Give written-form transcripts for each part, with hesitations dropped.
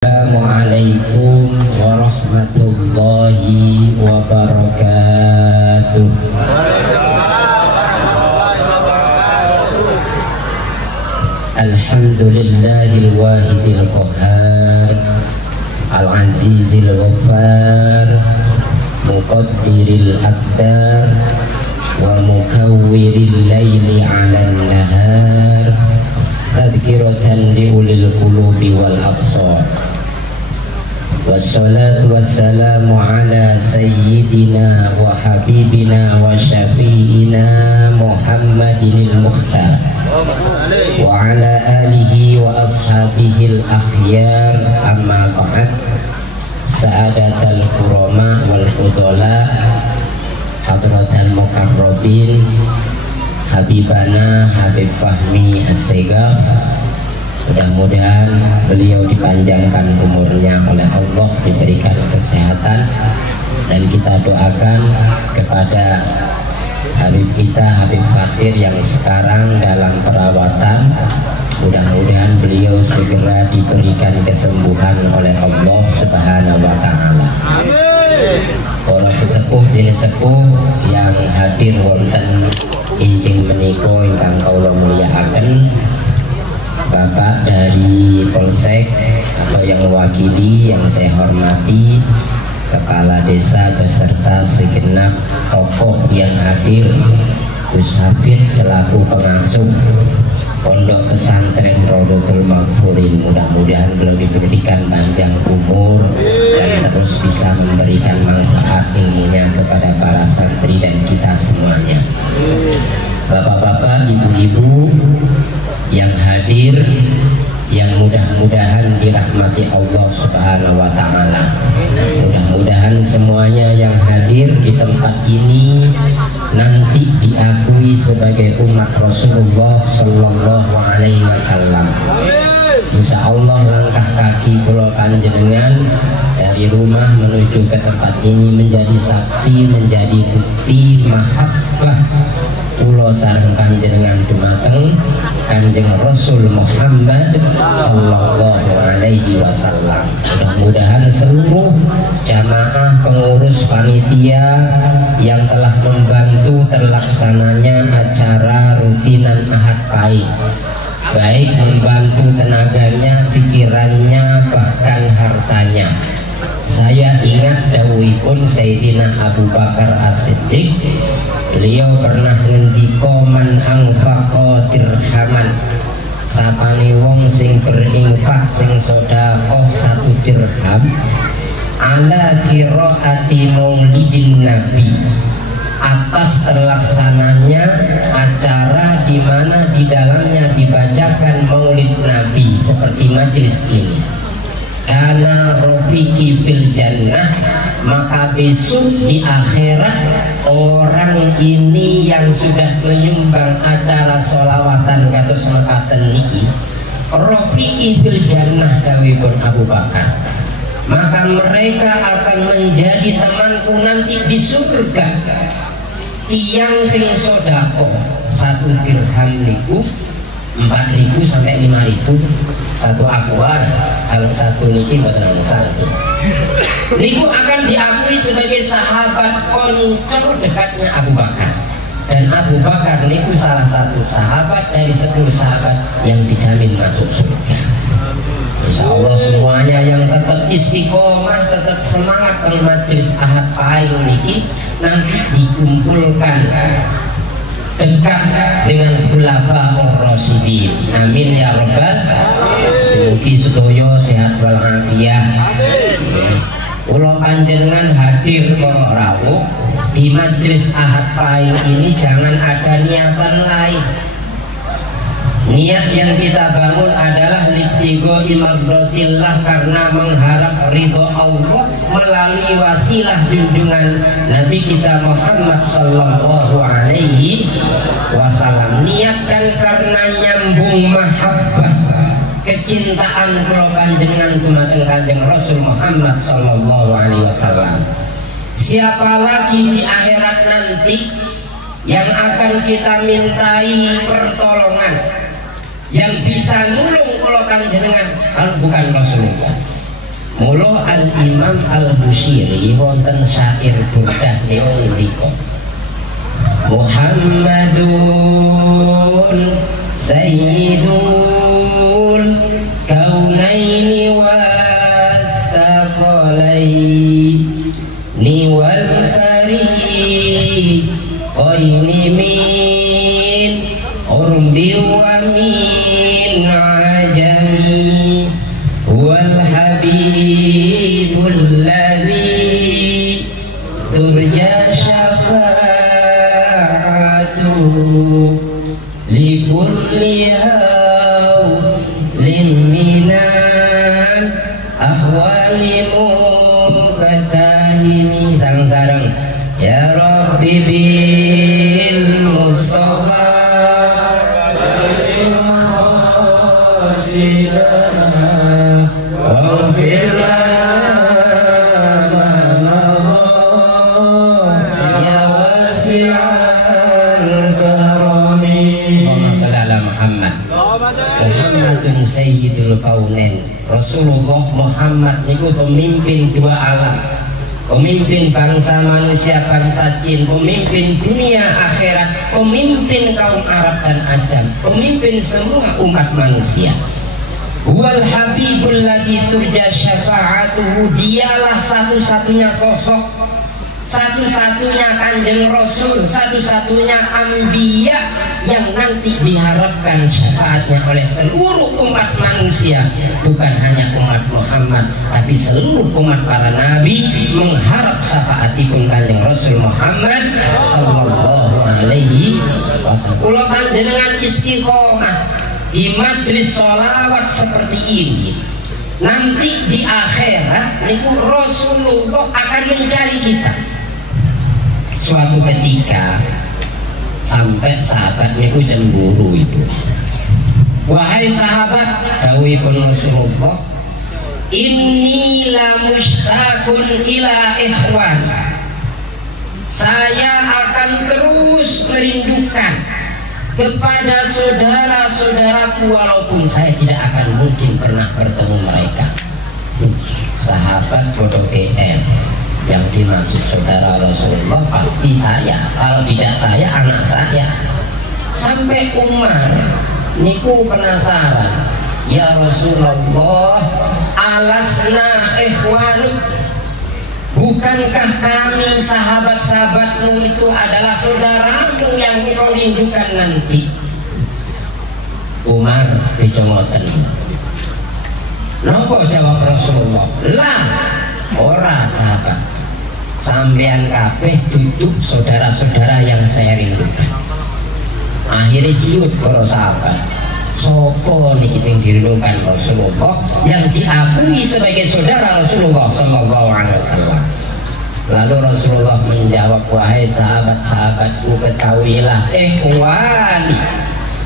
Assalamualaikum warahmatullahi wabarakatuh. Alhamdulillahil wahidil qahhar, al-azizil ghaffar, muqaddiril aqdar, wa mukawwiril laili 'alan nahar, tadhkiratan liulil qulubi wal absar. Wassalatu wassalamu ala sayyidina wa habibina wa syafi'ina Muhammadinil Mukhtar wa ala alihi wa ashabihil akhyar, amma ba'd. Sa'adatal kurama wal fudala, hadratal mukarrabin, Habibana Habib Fahmi As-Segaf, mudah-mudahan beliau dipanjangkan umurnya oleh Allah, diberikan kesehatan, dan kita doakan kepada Habib kita Habib Fatir yang sekarang dalam perawatan, mudah-mudahan beliau segera diberikan kesembuhan oleh Allah Subhanahu wa Ta'ala. Para sesepuh dene sepuh yang hadir wonten injing menika ingkang kula mulyakaken, Bapak dari Polsek atau yang mewakili yang saya hormati, Kepala Desa beserta segenap tokoh yang hadir, Gus Hafid selaku pengasuh Pondok Pesantren Rodotul Maghfurin, mudah-mudahan beliau diberikan panjang umur dan terus bisa memberikan manfaat ilmunya kepada para santri dan kita semuanya. Bapak-bapak, ibu-ibu yang hadir, yang mudah-mudahan dirahmati Allah Subhanahu wa Ta'ala. Mudah-mudahan semuanya yang hadir di tempat ini nanti diakui sebagai umat Rasulullah Sallallahu Alaihi Wasallam. Insya Allah langkah kaki pulau panjenengan dari rumah menuju ke tempat ini menjadi saksi, menjadi bukti mahabbah pulau sareng panjenengan dumateng Kanjeng Rasul Muhammad Sallallahu Alaihi Wasallam. Mudah-mudahan seluruh jamaah pengurus panitia yang telah membantu terlaksananya acara rutinan Ahad Pahing, baik membantu tenaganya, pikirannya, bahkan hartanya. Saya ingat dawuhipun Sayyidina Abu Bakar As-Siddiq, beliau pernah ngendika man anfaqa dirhaman, sapane wong sing berinfak sing sedekah 1 dirham ala qiraati maulidin nabi, atas terlaksananya acara di mana di dalamnya dibacakan maulid nabi seperti majelis ini, karena rofiki fil jannah, maka besok di akhirat orang ini yang sudah menyumbang acara sholawatan kados mekaten niki rofiki fil jannah dawuhipun Abu Bakar, maka mereka akan menjadi temanku nanti di surga. Tiang sing sodako 1 dirham niku 4.000 sampai 5.000 satu akuar, kalau satu niki mboten satu niku akan diakui sebagai sahabat koncor dekatnya Abu Bakar, dan Abu Bakar niku salah satu sahabat dari 10 sahabat yang dijamin masuk surga. Insya Allah semuanya yang tetap istiqomah, tetap semangat ke majelis Ahad Pahing niki nanti dikumpulkan dekat dengan khulafaur rasyidin. Amin ya rabbal alamin. Mugi sedaya sehat walafiat. Kula panjenengan hadir para rawuh di majelis Ahad Pahing ini jangan ada niatan lain. Niat yang kita bangun adalah littigo imabrotillah, karena mengharap ridho Allah melalui wasilah junjungan Nabi kita Muhammad Sallallahu Alaihi Wasallam. Niatkan karena nyambung mahabbah kecintaan kula panjenengan dumateng Kanjeng Rasul Muhammad Sallallahu Alaihi Wasallam. Siapa lagi di akhirat nanti yang akan kita mintai pertolongan, yang bisa nulung kalau panjenengan, kalau bukan Rasulullah. Imam Al-Bushiri wonten syair burdah niko Muhammadun Sayyidul Kaunaini wa Thaqalaini wal Fariqaini min Urbi wa min Ajami wal Habibul ladzi turja syafa'atuhu likulli hawlin minal ahwali mukatahimi sareng-sareng ya Rabbi bil Mustafa Muhammadun Sayyidul Kaunain. Rasulullah Muhammad niku pemimpin dua alam, pemimpin bangsa manusia, bangsa jin, pemimpin dunia akhirat, pemimpin kaum Arab dan Ajam, pemimpin semua umat manusia. Wal Habibul ladzi turja syafa'atuhu, dialah satu-satunya sosok, satu-satunya kanjeng Rasul, satu-satunya anbiya yang nanti diharapkan syafaatnya oleh seluruh umat manusia, bukan hanya umat Muhammad tapi seluruh umat para nabi mengharap syafaatipun kanjeng Rasul Muhammad sallallahu alaihi wasallam. Kula panjenengan istiqomah di majlis sholawat seperti ini, nanti di akhirat niku Rasulullah akan mencari kita. Suatu ketika sampai sahabat niku cemburu itu. Wahai sahabat, dawuhipun Rasulullah, inni la mushtaqun ila ikhwan. Saya akan terus merindukan kepada saudara-saudaraku walaupun saya tidak akan mungkin pernah bertemu mereka. Sahabat bodoh GM, yang dimaksud saudara Rasulullah pasti saya, kalau tidak saya anak saya. Sampai Umar niku penasaran, ya Rasulullah, alasna ikhwanu, bukankah kami sahabat-sahabatmu itu adalah saudaramu yang kau rindukan nanti? Umar dicomoten. Napa jawab Rasulullah? Lah, ora sahabat, sampean kabeh duduk saudara-saudara yang saya rindukan. Akhirnya ciut para sahabat, sopo niki sing dirindukan Rasulullah yang diakui sebagai saudara Rasulullah sallallahu alaihi wasallam. Lalu Rasulullah menjawab, wahai sahabat-sahabatku, ketahuilah ikhwani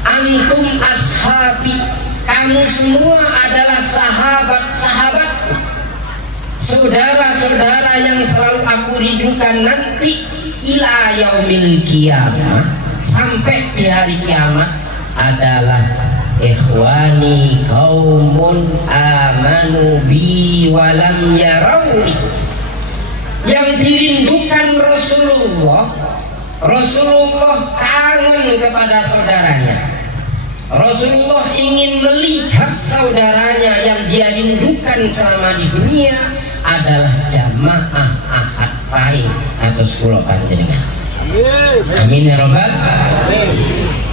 antum ashabi, kamu semua adalah sahabat-sahabatku, saudara-saudara yang selalu aku rindukan nanti ila yaumil qiyamah, sampai di hari kiamat adalah ikhwani qaumun amanu bi walam yarawni. Yang dirindukan Rasulullah, Rasulullah kangen kepada saudaranya. Rasulullah ingin melihat saudaranya yang dia rindukan selama di dunia adalah jamaah ahad paing atau sekolah panjenengan. Amin ya robbal alamin.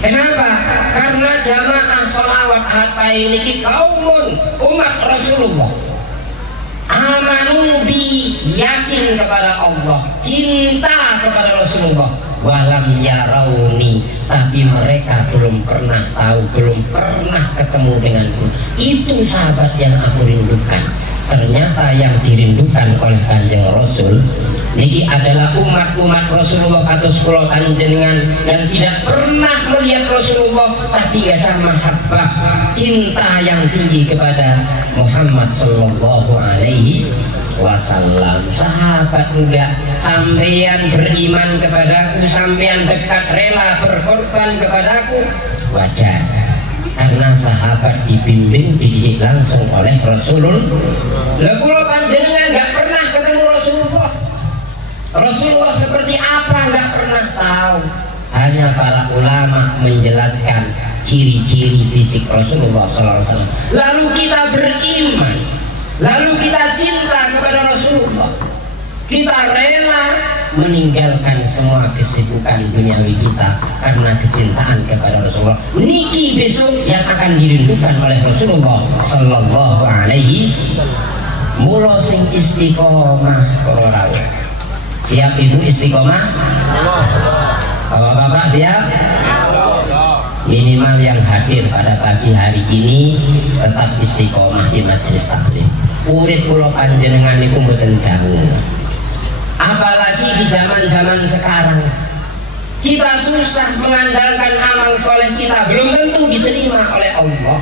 Kenapa? Karena jamaah sholawat ahad paing niki kaumun umat Rasulullah, amanu bi, yakin kepada Allah, cinta kepada Rasulullah, walam yarauni, tapi mereka belum pernah tahu, belum pernah ketemu denganku. Itu sahabat yang aku rindukan. Ternyata yang dirindukan oleh kanjeng Rasul niki adalah umat-umat Rasulullah atau sekolah panjenengan yang tidak pernah melihat Rasulullah tapi ada mahabbah, cinta yang tinggi kepada Muhammad sallallahu alaihi wasallam. Sahabat enggak, sampean beriman kepadaku, sampean dekat rela berkorban kepadaku, wajar. Karena sahabat dibimbing, dididik langsung oleh Rasulullah. Lah kula panjenengan enggak Rasulullah seperti apa nggak pernah tahu. Hanya para ulama menjelaskan ciri-ciri fisik Rasulullah SAW. Lalu kita beriman, lalu kita cinta kepada Rasulullah. Kita rela meninggalkan semua kesibukan duniawi kita karena kecintaan kepada Rasulullah. Niki besok yang akan dirindukan oleh Rasulullah Sallallahu Alaihi Mula sing istiqomah para rawuh. Siap ibu istiqomah? Bapak-bapak siap? Minimal yang hadir pada pagi hari ini tetap istiqomah di majelis taklim. Urip kula panjenengan niku mboten dangu. Apalagi di zaman-zaman sekarang, kita susah mengandalkan amal soleh kita, belum tentu diterima oleh Allah.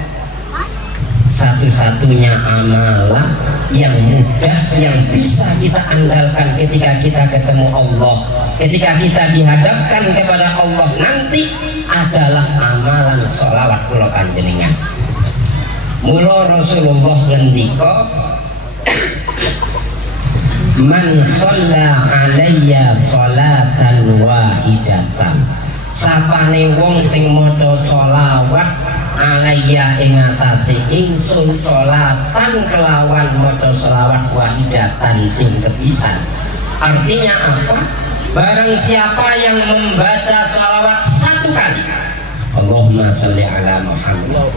Satu-satunya amalan yang mudah yang bisa kita andalkan ketika kita ketemu Allah, ketika kita dihadapkan kepada Allah nanti adalah amalan sholawat kula panjenengan. Mula Rasulullah ngendika, man shalla alayya sholatan wahidatan, sapane wong sing maca sholawat alayya ing atase ingsun sholatan kelawan maca sholawat wahidatan sing kepisan. Artinya apa? Barang siapa yang membaca sholawat satu kali, Allahumma sholli ala Muhammad,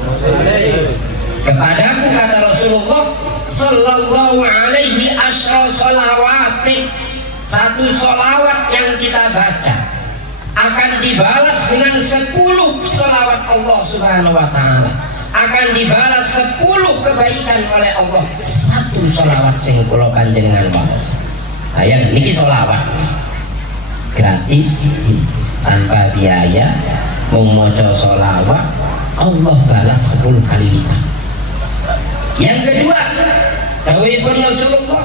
kepadaku kata Rasulullah Sallallahu alaihi asyra sholawati, satu sholawat yang kita baca akan dibalas dengan 10 sholawat Allah Subhanahu wa ta'ala, akan dibalas 10 kebaikan oleh Allah. Satu sholawat sing kula panjenengan waos. Ayo niki sholawat gratis tanpa biaya, mau maca sholawat Allah balas 10 kali lipat. Yang kedua, dawuhipun Rasulullah,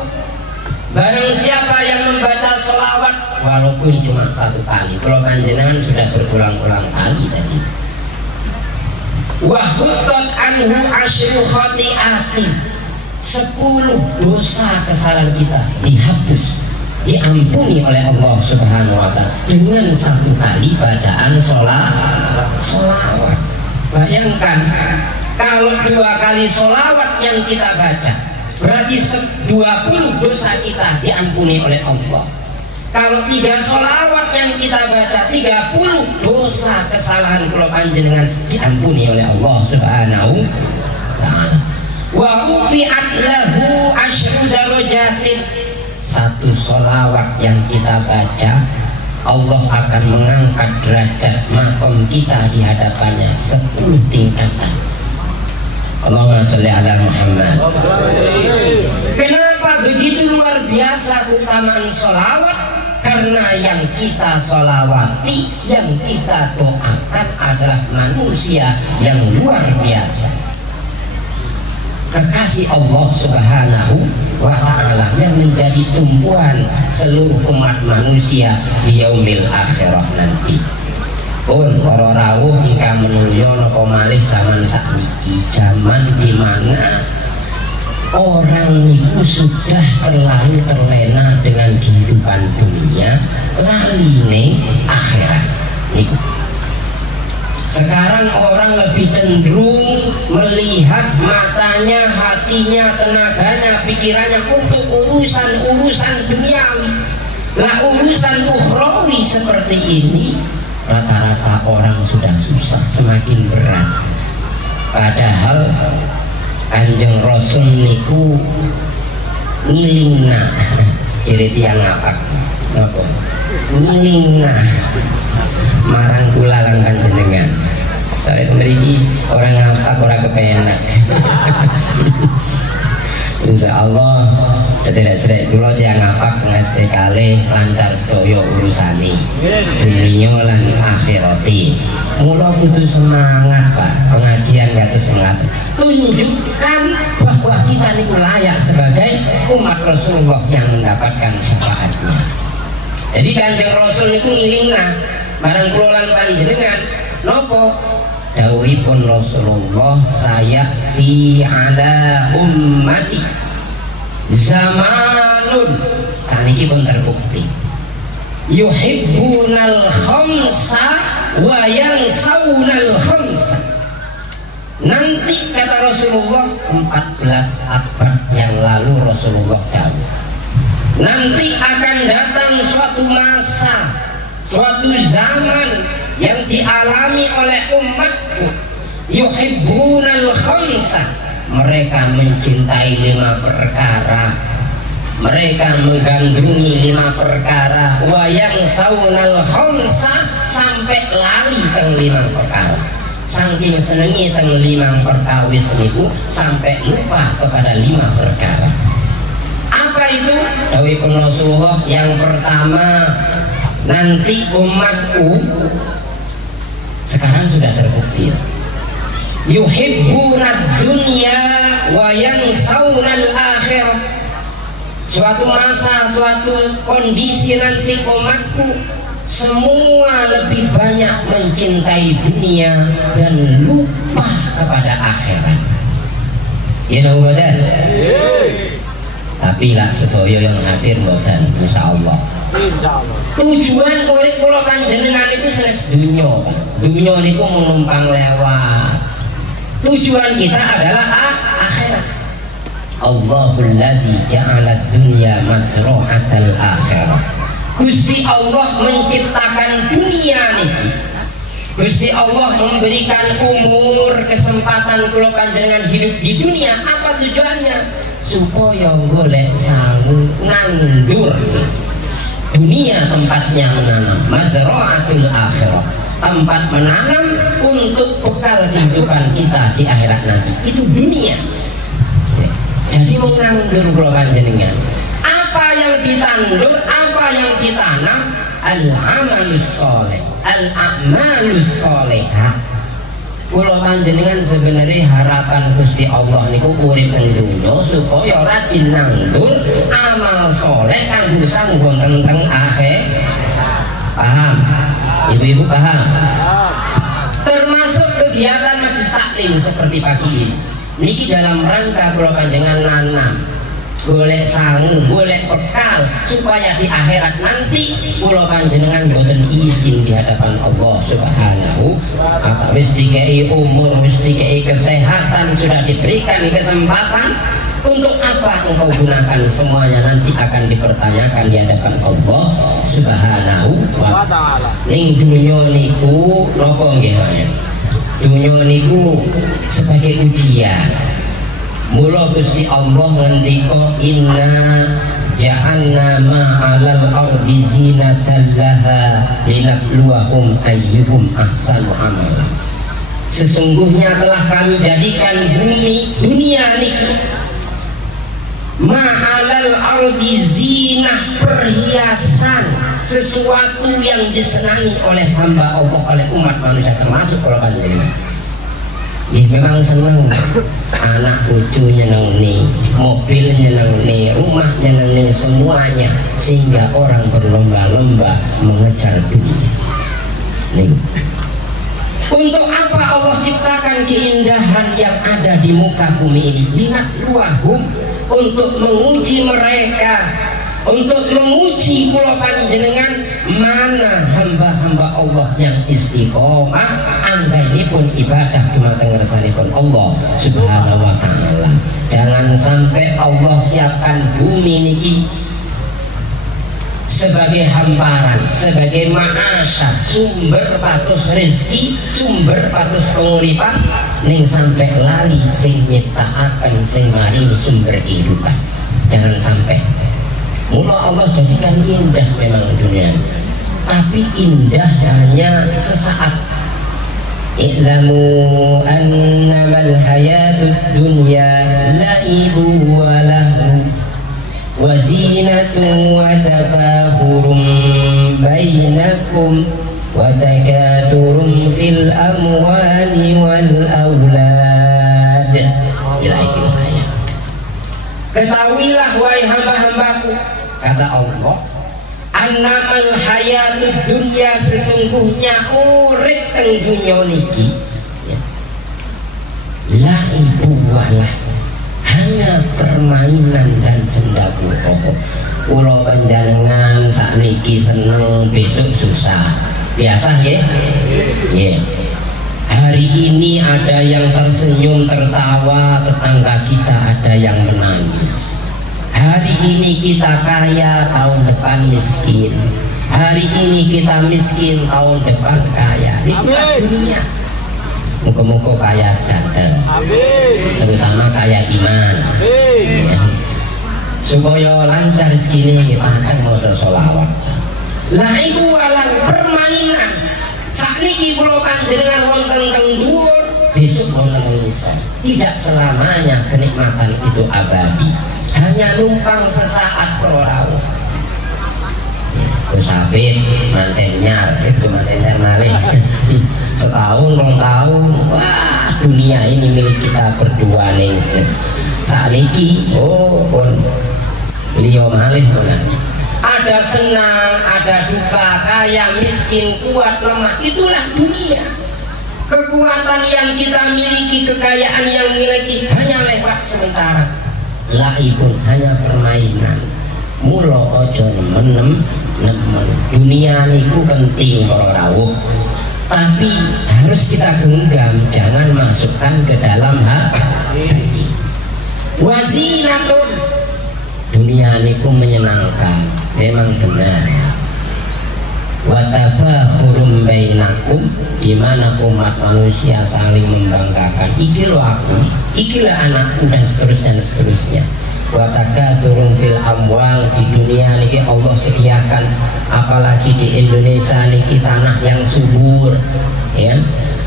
barang siapa yang membaca sholawat walaupun cuma satu kali, kalau panjenengan sudah berulang-ulang kali tadi, wa huttat anhu asyru khati'ati, 10 dosa kesalahan kita dihapus, diampuni oleh Allah Subhanahu wa ta'ala dengan satu kali bacaan sholawat. Bayangkan kalau 2 kali sholawat yang kita baca, berarti 20 dosa kita diampuni oleh Allah. Kalau 3 sholawat yang kita baca, 30 dosa kesalahan kula panjenengan diampuni oleh Allah Subhanahu ta'ala. Wa ufi'at lahu asyru darajatin, satu sholawat yang kita baca Allah akan mengangkat derajat makom kita di hadapannya 10 tingkatan. Allahumma sholli ala Muhammad. Kenapa begitu luar biasa keutamaan sholawat? Karena yang kita sholawati, yang kita doakan adalah manusia yang luar biasa, kekasih Allah Subhanahu wa ta'ala, yang menjadi tumpuan seluruh umat manusia di yaumil akhirah nanti. Pun para rawuh ingkang menulya napa malih zaman sakniki, zaman di mana orang itu sudah terlalu terlena dengan kehidupan dunia, lali ning akhirat. Sekarang orang lebih cenderung melihat matanya, hatinya, tenaganya, pikirannya untuk urusan-urusan duniawi. Lah urusan ukhrawi seperti ini rata-rata orang sudah susah, semakin berat. Padahal Kanjeng Rasul niku ngilingna ciri tiang ngapak napa ngilingna marang kula lan panjenengan. Tarik mriki orang ngapak ora kepenak. Insya Allah sederek-sederek kula tiang ngapak ngasih kalih lancar sedaya urusane dunia lan akhirati. Mula kudu semangat Pak, pengajian kados semangat, tunjukkan bahwa kita niku layak sebagai umat Rasulullah yang mendapatkan syafaatnya. Jadi Kanjeng Rasul niku ngilingna barang kula lan panjenengan napa dawuhipun Rasulullah, sayati ala ummati zamanun, saniki pun terbukti yuhibbunal khamsa wa yansawnal khamsa. Nanti kata Rasulullah 14 abad yang lalu Rasulullah tahu, nanti akan datang suatu masa, suatu zaman yang dialami oleh umatku, yuhibbunal khamsa, mereka mencintai 5 perkara, mereka menggandrungi 5 perkara, wa yansawnal khamsa, sampai lari ke 5 perkara, saking senengi teng 5 perkawis niku sampai lupa kepada 5 perkara. Apa itu? Dawuhipun Rasulullah, yang pertama, nanti umatku sekarang sudah terbukti yuhibbunad dunya wa yansawnal akhirah. Suatu masa, suatu kondisi nanti umatku semua lebih banyak mencintai dunia dan lupa kepada akhirat. Ya mudah-mudahan. Tapi lah sedaya yang hadir mboten insyaallah. Tujuan urip kula panjenengan itu senes dunya. Dunya niku menumpang lewat. Tujuan kita adalah akhirat. Allahul ladzi ja'ala dunya mazra'atal akhirah. Gusti Allah menciptakan dunia niki. Gusti Allah memberikan umur, kesempatan kula panjenengan hidup di dunia. Apa tujuannya? Supaya golek sangu nandur. Dunia tempatnya menanam, mazra'atul akhirah, tempat menanam untuk bekal kehidupan kita di akhirat nanti. Itu dunia. Jadi menanggur kula panjenengan. Apa yang ditandur, apa yang ditanam? Al-amalus sholeh, al-a'malus sholehah. Kula panjenengan sebenarnya harapan Gusti Allah niku urip teng donya supaya rajin nandur amal soleh kanggo sanggo teng akhir. Paham? Ibu-ibu paham? Termasuk kegiatan majelis taklim seperti pagi ini. Niki dalam rangka kula panjenengan nanam golek sangu, golek bekal supaya di akhirat nanti kula panjenengan boten izin di hadapan Allah Subhanahu wa ta'ala. Wis dikai umur, wis dikai kesehatan, sudah diberikan kesempatan, untuk apa engkau gunakan semuanya nanti akan dipertanyakan di hadapan Allah Subhanahu wa ta'ala. Ning dunya niku napa nggih Mas? Dunya niku sebagai ujian. Mula Gusti Allah ngendika inna ja'alna ma'alal ardi zinatan laha linabluwahum ayyuhum ahsanu amala. Sesungguhnya telah kami jadikan bumi dunia niki ma'alal ardi zinah, perhiasan, sesuatu yang disenangi oleh hamba Allah, oleh umat manusia termasuk kalau panjenengan. Ya memang senang, anak cucunya nyeneng, mobilnya nyeneng, rumahnya nyeneng, semuanya, sehingga orang berlomba-lomba mengejar dunia. Nih. Untuk apa Allah ciptakan keindahan yang ada di muka bumi ini? Linabluwahum, untuk menguji mereka, untuk menguji kula panjenengan mana hamba-hamba Allah yang istiqomah anggenipun ibadah dumateng ngersanipun Allah Subhanahu wa ta'ala. Jangan sampai Allah siapkan bumi niki sebagai hamparan, sebagai ma'asyah, sumber patus rezeki, sumber patus penguripan, ning sampai lali sing nyiptakaken sing maring sumber kehidupan. Jangan sampai. Mula Allah jadikan indah memang dunia, tapi indah hanya sesaat. I'lamu annamal hayatud dunya la'ibun wa lahu wa zinatun wa tafakhurun bainakum wa takathurun fil amwali wal aulad. Ila akhir ayat. Ketahuilah wahai hamba-hambaku, kata Allah, annamal hayatud dunya, sesungguhnya urip teng dunya niki laibu walah, hanya permainan dan senda gurau. Kula panjenengan sakniki seneng, besok susah. Biasa ya? Ya. Hari ini ada yang tersenyum, tertawa, tetangga kita ada yang menangis. Hari ini kita kaya, tahun depan miskin. Hari ini kita miskin, tahun depan kaya. Ini dunia. Muka-muka kaya sejahtera, terutama kaya iman. Ya. Supaya lancar rezeki kita akan modal sholawat. Lah iku walang permainan. Sakniki kula panjenengan wonten teng dhuwur, besok wonten teng ngisor. Tidak selamanya kenikmatan itu abadi. Hanya numpang sesaat perorawuh. Sabit mantennya itu mantennya malih setahun 2 tahun. Wah, dunia ini milik kita berdua nih. Sakniki pun liyo malih mana. Ada senang, ada duka, kaya, miskin, kuat, lemah, itulah dunia. Kekuatan yang kita miliki, kekayaan yang miliki hanya lewat sementara. Laibun hanya permainan. Mula ojo nemen. Dunia niku penting para rawuh, tapi harus kita genggam, jangan masukkan ke dalam hati. Wazinatun, dunia niku menyenangkan, memang benar. Watafakhurun bainakum, di mana umat manusia saling membanggakan. Iki lo aku, ikilah anakku, dan seterusnya. Watakatsurun fil amwal, di dunia niki Allah sediakan, apalagi di Indonesia niki tanah yang subur, ya.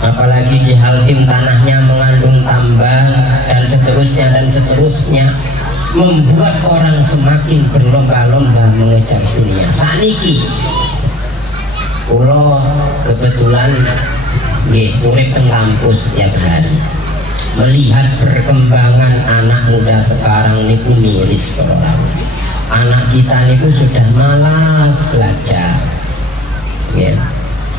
Apalagi di Haltim tanahnya mengandung tambang dan seterusnya, membuat orang semakin berlomba-lomba mengejar dunia. Saniki kula kebetulan nggih urip teng kampus tiap hari, melihat perkembangan anak muda sekarang niku miris kalau anak kita niku sudah malas belajar, ya.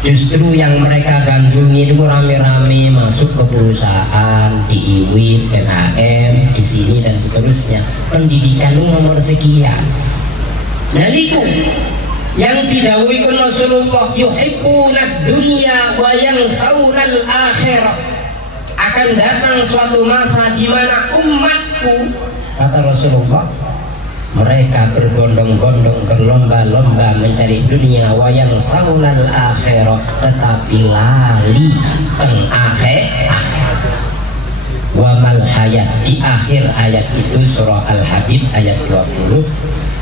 Justru yang mereka gandrungi itu rame-rame masuk ke perusahaan, di IWIB, NHM, di sini dan seterusnya. Pendidikan itu nomor sekian. Nah niku yang didhawuhipun Rasulullah, yuhibbunad dunya wa yansawunal akhirah. Akan datang suatu masa di mana umatku, kata Rasulullah, mereka berbondong-bondong, berlomba-lomba mencari dunia, wayang saunal akhirah, tetapi lali teng akhir. Wa mal hayat, di akhir ayat itu surah Al-Hadid ayat 20.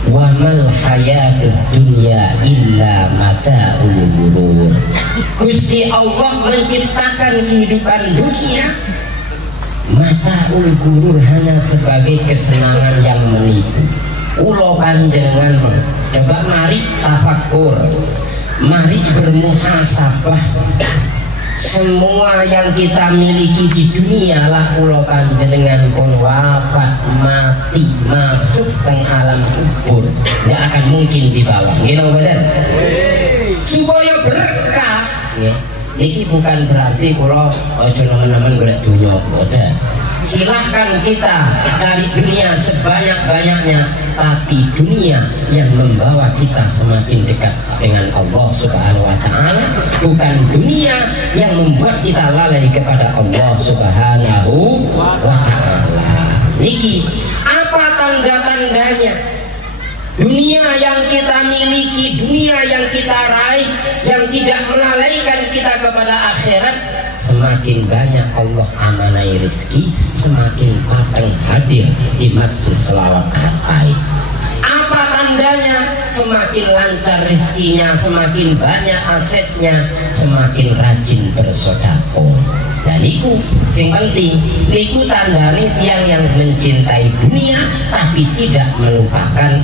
Wa mal hayatud dunya illa mata'ul ghurur. Gusti Allah menciptakan kehidupan dunia, mata'ul ghurur, hanya sebagai kesenangan yang menipu. Ulo panjenengan, coba mari tafakur, mari bermuhasabah. Semua yang kita miliki di dunia lah ulo panjenengan kon wafat mati masuk ke alam kubur, nggak akan mungkin dibawa, gitu bener? Supaya berkah, ya. Ini bukan berarti kalau ojo teman-teman golek dunia, boten. Silahkan kita cari dunia sebanyak-banyaknya, tapi dunia yang membawa kita semakin dekat dengan Allah Subhanahu wa Ta'ala, bukan dunia yang membuat kita lalai kepada Allah Subhanahu wa Ta'ala. Niki apa tanda-tandanya? Dunia yang kita miliki, dunia yang kita raih, yang tidak melalaikan kita kepada akhirat, semakin banyak Allah amanai rezeki, semakin padang hadir di majlis selawat hatai. Apa tandanya? Semakin lancar rezekinya, semakin banyak asetnya, semakin rajin bersedekah. Dan itu yang penting, itu tandanya tiang yang mencintai dunia tapi tidak melupakan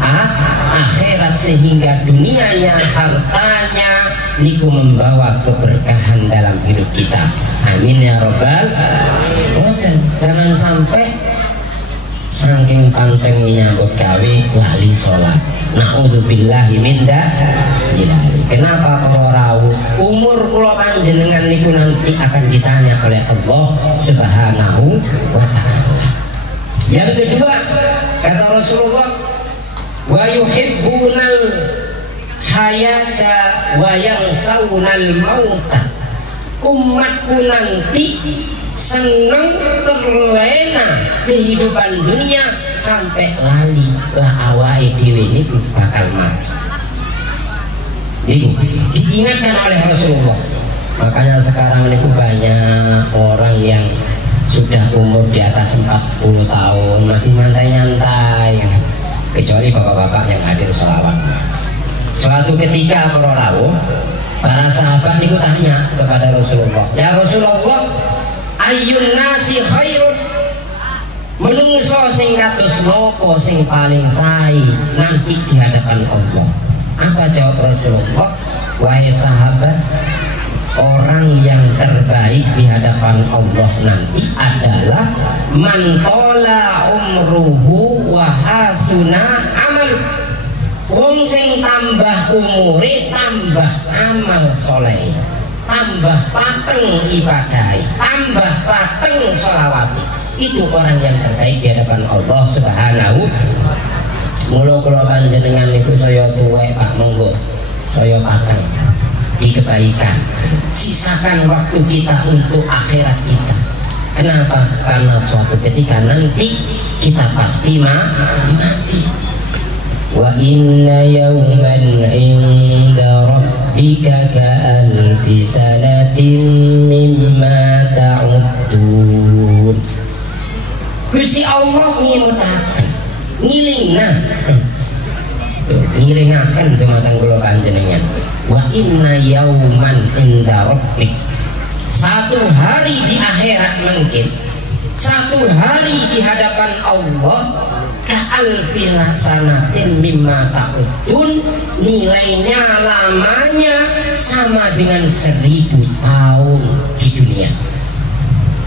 akhirat, sehingga dunianya, hartanya niku membawa keberkahan dalam hidup kita. Amin ya robbal alamin. Jangan sampai saking panteng menyambut gawe lali sholat. Na'udzubillahi min dzalik. Kenapa kalau rawuh? Umur kula panjenengan niku nanti akan ditanya oleh Allah Subhanahu wa Ta'ala. Yang kedua, kata Rasulullah, wa yuhibbunal hayata wa yansawunal mauta. Umatku nanti seneng terlena kehidupan dunia sampai lali lah awake dhewe niku bakal mati. Itu diingatkan oleh Rasulullah. Makanya sekarang ini banyak orang yang sudah umur di atas 40 tahun masih nyantai-nyantai, kecuali bapak-bapak yang hadir sholawat. Suatu ketika para sahabat itu tanya kepada Rasulullah, ya Rasulullah, ayyun nasi khairun, menungso sing kados nopo sing paling sae nanti di hadapan Allah. Apa jawab Rasulullah? Wahai sahabat, orang yang terbaik di hadapan Allah nanti adalah man tola umruhu wa hasuna amal. Wong sing tambah umure tambah amal soleh, tambah pateng ibadai, tambah pateng sholawati. Itu orang yang terbaik di hadapan Allah Subhanahu. Mula kula panjenengan niku saya tuwek Pak, monggo saya pateng di kebaikan. Sisakan waktu kita untuk akhirat kita. Kenapa? Karena suatu ketika nanti kita pasti mati. Wa inna yawman inda rabbika ka'alfi sanatin mimma ta'uddun. Gusti Allah ngimutaken, ngilingaken dumateng kula panjenengan. Wa inna yawman inda rabbik, satu hari di akhirat mungkin, satu hari di hadapan Allah, ka'alfi sanatin mimma ta'uddun, nilainya lamanya sama dengan 1000 tahun di dunia.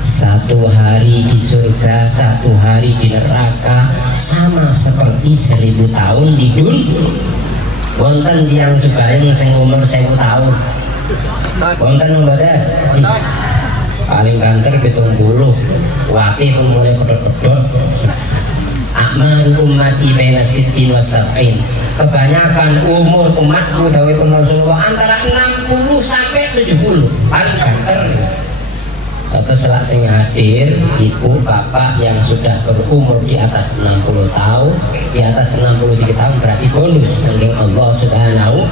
Satu hari di surga, satu hari di neraka sama seperti 1000 tahun di dunia. Wonten tiyang Subayang sing umur 1000 tahun. Wonten mboten? Paling banter 70. Wati pun mulai pedot-pedot. Aman ummati baina sittin wa sab'in. Kebanyakan umur umatku dawuh Rasulullah antara 60 sampai 70. Paling banter. Atau selak sing hadir ibu bapak yang sudah berumur di atas 60 tahun, di atas 63 tahun berarti bonus saking Allah Subhanahu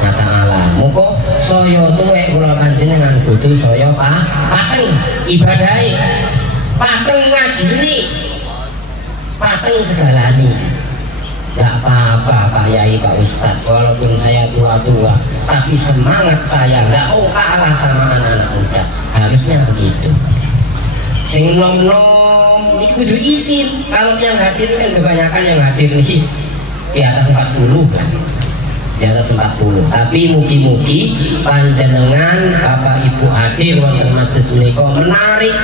wa ta'ala. Muga saya tuwek kula panjenengan kudu saya pateng ibadahe, pateng ngajini, pateng segalane. Gak apa-apa Pak Yai, Pak Ustadz, walaupun saya tua-tua, tapi semangat saya gak mau kalah sama anak-anak muda. Harusnya begitu. Sing nom-nom ini kudu izin. Kalau yang hadir kan kebanyakan yang hadir nih di atas 40 kan, di atas 40. Tapi mugi-mugi panjenengan Bapak Ibu hadir wonten majelis menika menarik,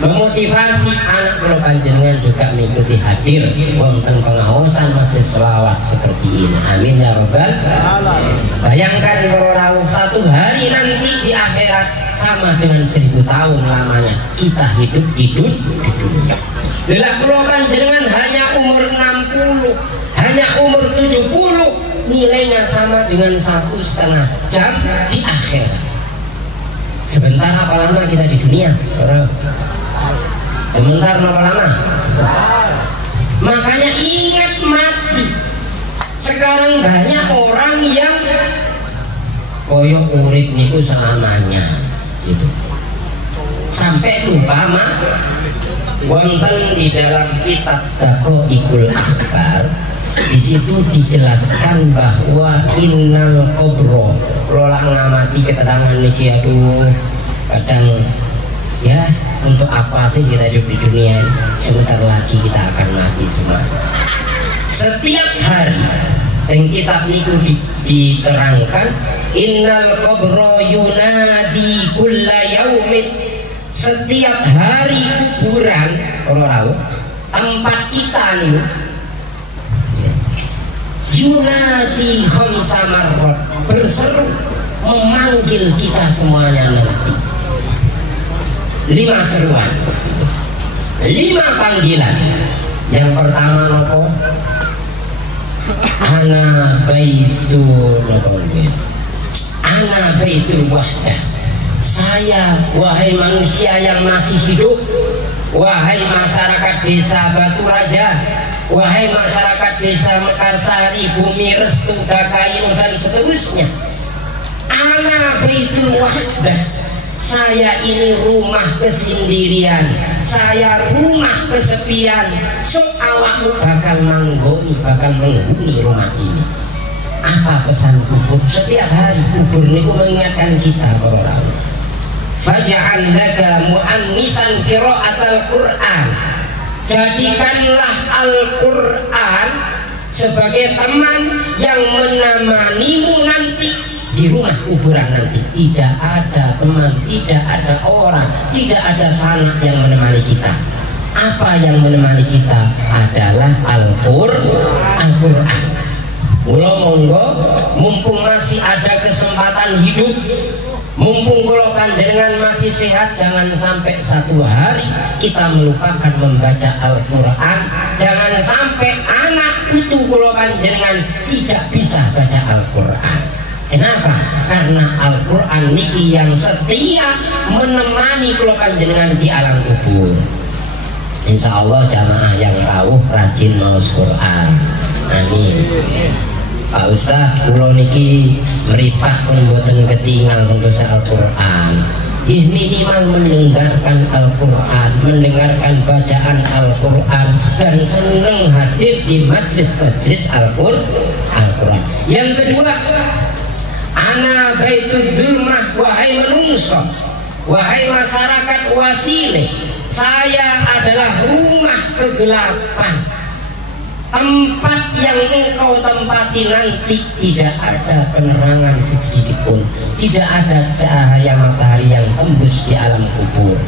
memotivasi anak kula panjenengan juga mengikuti hadir wonten pengaosan majelis selawat seperti ini. Amin ya rabbal alamin. Bayangkan kalau satu hari nanti di akhirat sama dengan 1000 tahun lamanya kita hidup di dunia. Bila kula panjenengan hanya umur 60, hanya umur 70, nilainya sama dengan 1,5 jam di akhirat. Sebentar apa lama kita di dunia? Sebentar apa lama? Makanya ingat mati. Sekarang banyak orang yang koyo urip niku selamanya gitu. Sampai lupa wonten di dalam kitab Daqaiqul Akhbar. Di situ dijelaskan bahwa innal qabro, lola mengamati keterangan niki, aduh kadang ya untuk apa sih kita hidup di dunia? Sebentar lagi kita akan mati semua. Setiap hari yang kitab niku diterangkan innal qabro yunadi kulla yaumin, setiap hari kuburan orang tempat kita nih yunadi khamsa marrat, berseru memanggil kita semuanya nanti. 5 seruan, 5 panggilan. Yang pertama nopo? ana baitul wahdah. Saya, wahai manusia yang masih hidup, wahai masyarakat desa Batu Raja, wahai masyarakat desa Mekarsari, Bumi Restu, Dakaino dan seterusnya, ana baitul wahdah. Saya ini rumah kesendirian, saya rumah kesepian. Sok awakmu bakal menghuni rumah ini. Apa pesan kubur? Setiap hari kubur niku mengingatkan kita orang. Faj'al laka mu'annisan qira'atal Qur'an. Jadikanlah Al-Qur'an sebagai teman yang menemanimu nanti di rumah kuburan nanti. Tidak ada teman, tidak ada orang, tidak ada sanak yang menemani kita. Apa yang menemani kita adalah Al-Qur'an. Mula monggo, mumpung masih ada kesempatan hidup, mumpung kula panjenengan masih sehat, jangan sampai satu hari kita melupakan membaca Al-Qur'an. Jangan sampai anak putu kula panjenengan tidak bisa baca Al-Qur'an. Kenapa? Karena Al-Qur'an niki yang setia menemani kula panjenengan di alam kubur. Insya Allah jamaah yang rawuh rajin maos Qur'an. Amin. Pak Ustaz, kula niki meripat pun boten ketinggal untuk Al-Qur'an. Minimal mendengarkan Al-Qur'an, mendengarkan bacaan Al-Qur'an, dan senang hadir di majlis-majlis Al-Qur'an. Yang kedua, ana baitul zulmah, wahai menungso, wahai masyarakat Wasile, saya adalah rumah kegelapan. Tempat yang engkau tempati nanti tidak ada penerangan sedikit pun, tidak ada cahaya matahari yang tembus di alam kubur.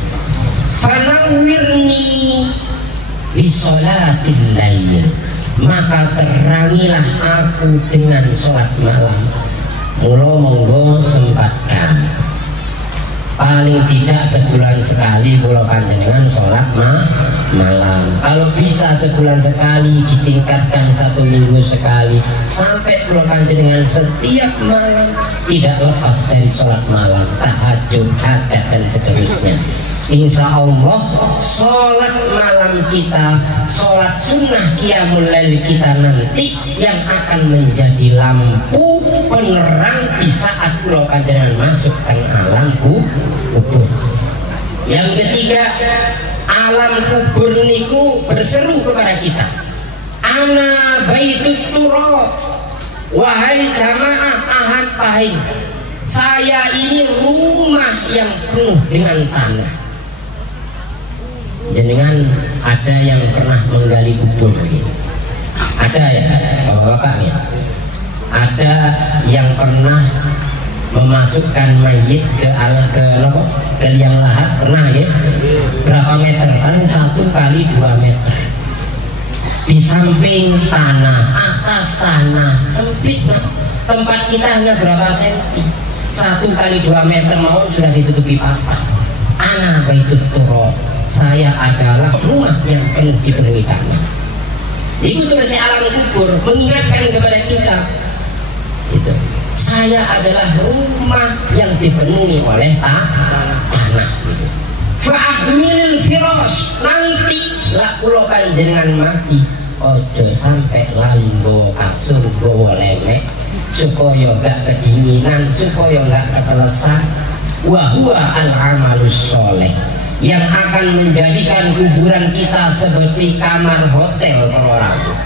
Fanawwirni bisolatil lail, maka terangilah aku dengan sholat malam. Mula monggo sempatkan, paling tidak sebulan sekali kula panjenengan sholat malam. Kalau bisa sebulan sekali, ditingkatkan 1 minggu sekali, sampai kula panjenengan setiap malam tidak lepas dari sholat malam, tahajud, hajat dan seterusnya. Insya Allah sholat malam kita, sholat sunnah qiyamul lail kita nanti yang akan menjadi lampu penerang di saat kula panjenengan masuk ke alam kubur. Yang ketiga, alam kubur niku berseru kepada kita, ana baitut turab, wahai jamaah Ahad Pahing, saya ini rumah yang penuh dengan tanah. Jenengan ada yang pernah menggali kubur? Ada ya, bapak-bapak ya? Ada yang pernah memasukkan mayit ke liang lahat, pernah ya? Berapa meter? Paling 1 kali 2 meter. Di samping tanah, atas tanah, sempit nah. Tempat kita hanya berapa senti? 1 kali 2 meter mau sudah ditutupi papan. Ana baitut turab, saya adalah rumah yang penuh dipenuhi tanah. Itu terus alam kubur mengingatkan kepada kita, itu saya adalah rumah yang dipenuhi oleh tanah. Fa'ahmilil firas, nanti lah kula panjenengan mati, ojo sampai lali nggawa kasur, nggawa lemek, supaya gak kedinginan, supaya gak ketelesan. Wa huwa al-amalus sholeh, yang akan menjadikan kuburan kita seperti kamar hotel orang,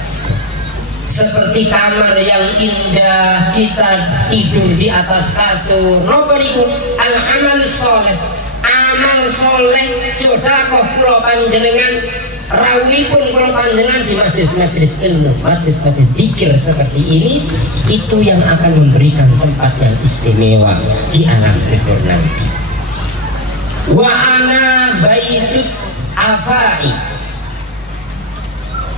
seperti kamar yang indah, kita tidur di atas kasur. Noperiku al-amal soleh, amal soleh sodakoh kula panjenengan, rawuhipun kula panjenengan di majlis-majlis ilmu, majlis-majlis dzikir seperti ini, itu yang akan memberikan tempat yang istimewa di alam kubur nanti. Wa ana baitut afai,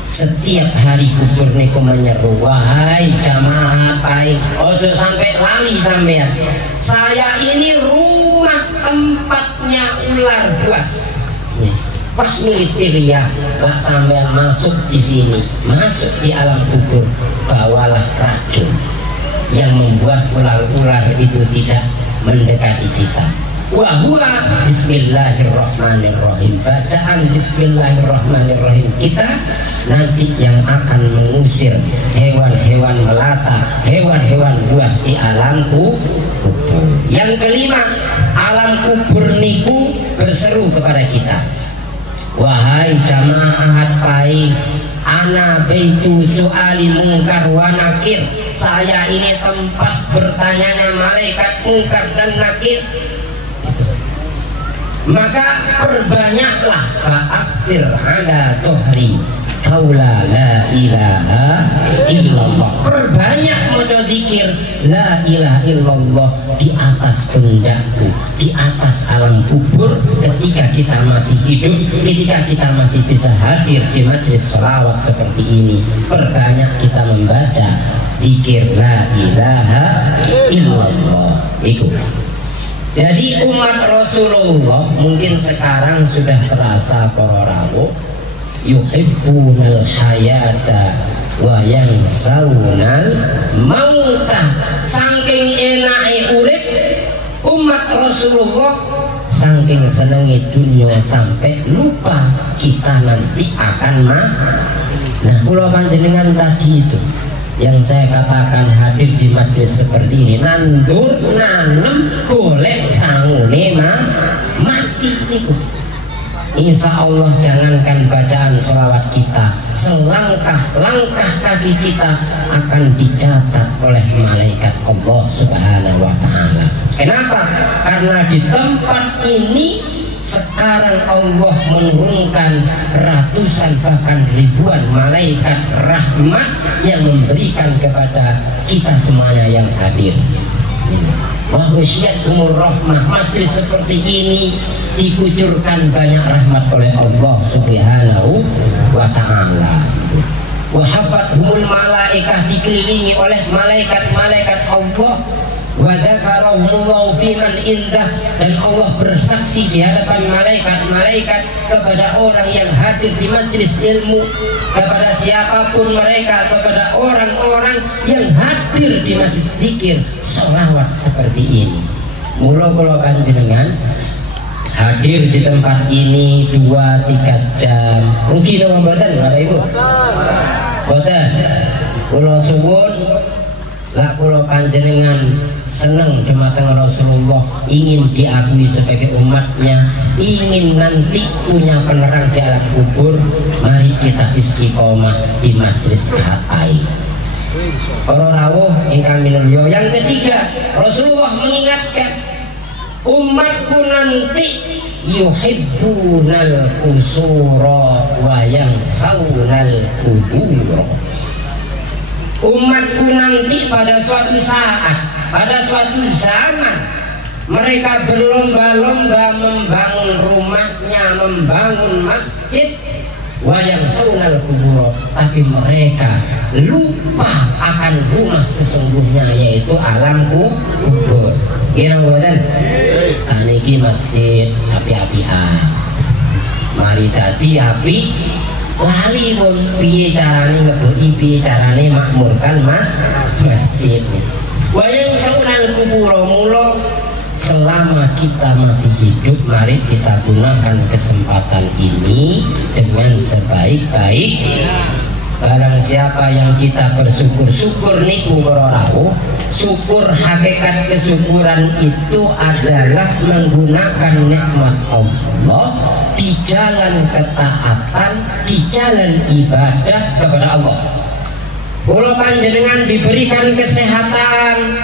setiap hari kubur niku menyeru, wahai jamaah Pahing, ojo sampai lali sampean, saya ini rumah tempatnya ular buas. Fahmilitiriyah, lah sampai masuk di sini, masuk di alam kubur, bawalah racun yang membuat ular-ular itu tidak mendekati kita. Wahua bismillahirrahmanirrahim, bacaan bismillahirrahmanirrahim kita nanti yang akan mengusir hewan-hewan melata, hewan-hewan buas di alam kubur. Yang kelima, alam kubur niku berseru kepada kita, wahai jamaah ahad pahing, ana baitu su'ali mungkar wa nakir, saya ini tempat bertanyanya malaikat mungkar dan nakir. Maka perbanyaklah fa'akfir ala tuhri qaula la ilaha illallah, perbanyak maca zikir la ilaha illallah di atas pundakku, di atas alam kubur, ketika kita masih hidup, ketika kita masih bisa hadir di majelis sholawat seperti ini. Perbanyak kita membaca zikir la ilaha illallah itu. Jadi umat Rasulullah mungkin sekarang sudah terasa para rawuh yuhibbunal hayata wa yansawnal mauta. Saking enake urip umat Rasulullah, saking senengi dunia sampai lupa kita nanti akan mati. Nah, kula panjenengan tadi itu yang saya katakan hadir di majelis seperti ini, nandur, nanem, golek sangune mati niku. Insya Allah jangankan bacaan sholawat kita, selangkah-langkah kaki kita akan dicatat oleh malaikat Allah Subhanahu wa Ta'ala. Kenapa? Karena di tempat ini sekarang Allah menurunkan ratusan bahkan ribuan malaikat rahmat yang memberikan kepada kita semuanya yang hadir. Wahusyatumur rahmah, majlis seperti ini dikucurkan banyak rahmat oleh Allah Subhanahu wa Ta'ala. Wahafathumul malaikah, dikelilingi oleh malaikat-malaikat Allah. Wadzakarahumullahu fiman indah, dan Allah bersaksi di hadapan malaikat-malaikat kepada orang yang hadir di majelis ilmu, kepada siapapun mereka, kepada orang-orang yang hadir di majelis zikir sholawat seperti ini. Mula-mula panjenengan hadir di tempat ini 2-3 jam rugi nama mboten Bapak Ibu? Mboten. Kula suwun lah kula panjenengan seneng dumateng Rasulullah, ingin diakui sebagai umatnya, ingin nanti punya penerang di alam kubur, mari kita istiqomah di majelis hatai. Para rawuh ingkang minulya, yang ketiga Rasulullah mengingatkan umatku nanti yuhibbunal qusura wa yansawnal qubur. Umatku nanti pada suatu saat, pada suatu zaman, mereka berlomba-lomba membangun rumahnya, membangun masjid, wayang saunal kubur, tapi mereka lupa akan rumah sesungguhnya, yaitu alam kubur. Kira boten? Saniki masjid api-apian, mari dadi api lali pun piye carane ngebeki, piye carane makmurkan masjid. Wayang saunal kubur, mula selama kita masih hidup, mari kita gunakan kesempatan ini dengan sebaik-baik. Barang siapa yang kita bersyukur-syukur niku para rawuh, syukur, hakikat kesyukuran itu adalah menggunakan nikmat Allah di jalan ketaatan, di jalan ibadah kepada Allah. Kalau panjenengan diberikan kesehatan,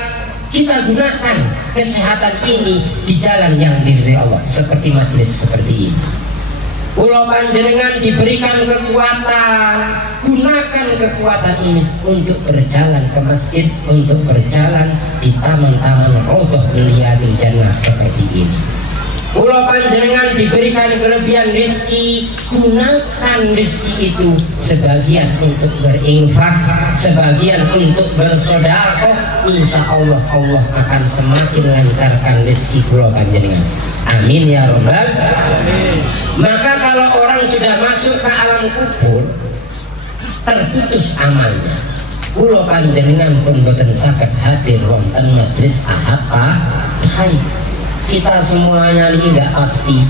kita gunakan kesehatan ini di jalan yang diridhai Allah, seperti majelis seperti ini. Kalau panjenengan diberikan kekuatan, gunakan kekuatan ini untuk berjalan ke masjid, untuk berjalan di taman-taman Raudhah Riyadhil Jannah seperti ini. Kalau panjenengan diberikan kelebihan rezeki, gunakan rezeki itu sebagian untuk berinfak, sebagian untuk bersedekah. Insya Allah Allah akan semakin lancarkan rezeki kula panjenengan. Amin ya rabbal alamin. Maka kalau kalau orang sudah masuk ke alam kubur terputus amalnya. Kula panjenengan pun boten saged hadir wonten majelis ahad hai. Kita semuanya ini nggak pasti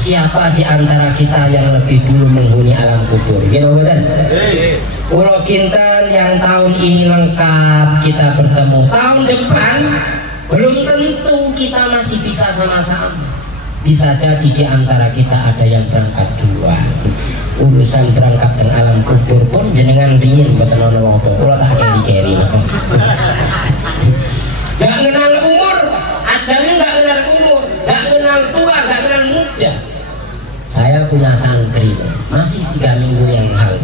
siapa di antara kita yang lebih dulu menghuni alam kubur. Gitu kan? Kula kinten yang tahun ini lengkap kita bertemu, tahun depan belum tentu kita masih bisa sama-sama. Bisa jadi di antara kita ada yang berangkat duluan. Urusan berangkat ke alam kubur pun jenengan ringin mboten ana apa. Kula tak keri-keri. Gak kenal umur, ajalnya gak kenal umur, gak kenal tua, gak kenal muda. Saya punya santri masih 3 minggu yang lalu.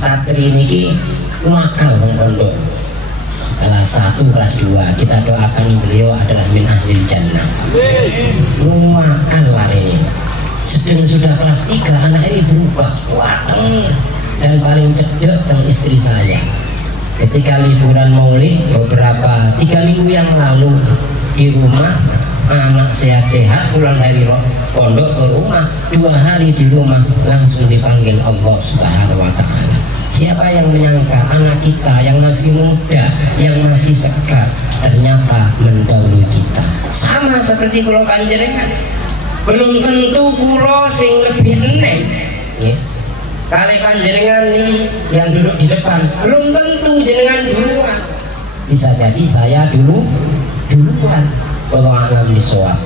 Santri ini nakal wong pondok. Kelas 1, kelas 2 kita doakan beliau adalah min ahlil jannah. Nakal hari ini. Sedang sudah kelas 3 anak ini berubah wateng dan paling cedek tentang istri saya. Ketika liburan maulid beberapa 3 minggu yang lalu di rumah, anak sehat-sehat pulang dari pondok ke rumah, 2 hari di rumah langsung dipanggil Allah Subhanahu wa Ta'ala. Siapa yang menyangka anak kita yang masih muda, yang masih segar ternyata mendahului kita. Sama seperti kula panjenengan, belum tentu kula sing lebih enek ya. Kali panjenengan ini yang duduk di depan belum tentu jenengan duluan. Bisa jadi saya duluan. Kalau alam disawab